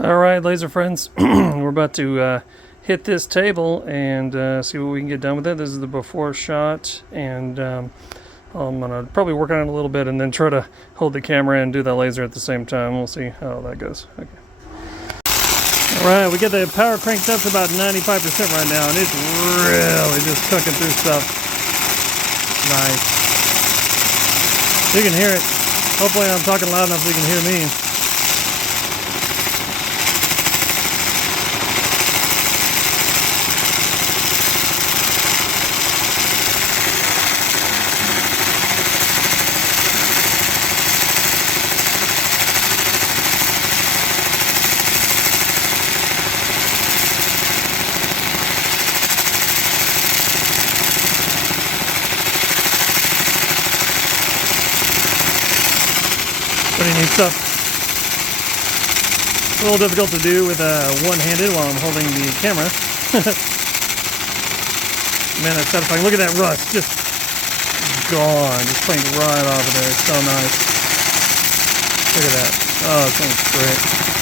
Alright, laser friends, we're about to hit this table and see what we can get done with it. This is the before shot, and I'm going to probably work on it a little bit and then try to hold the camera and do the laser at the same time. We'll see how that goes. Okay. Alright, we get the power cranked up to about 95% right now, and it's really just cooking through stuff. Nice. You can hear it. Hopefully I'm talking loud enough so you can hear me. Pretty neat stuff. A little difficult to do with one-handed while I'm holding the camera. Man, that's satisfying. Look at that rust, just gone, just cleaned right off of there. It's so nice. Look at that. Oh, it smells great.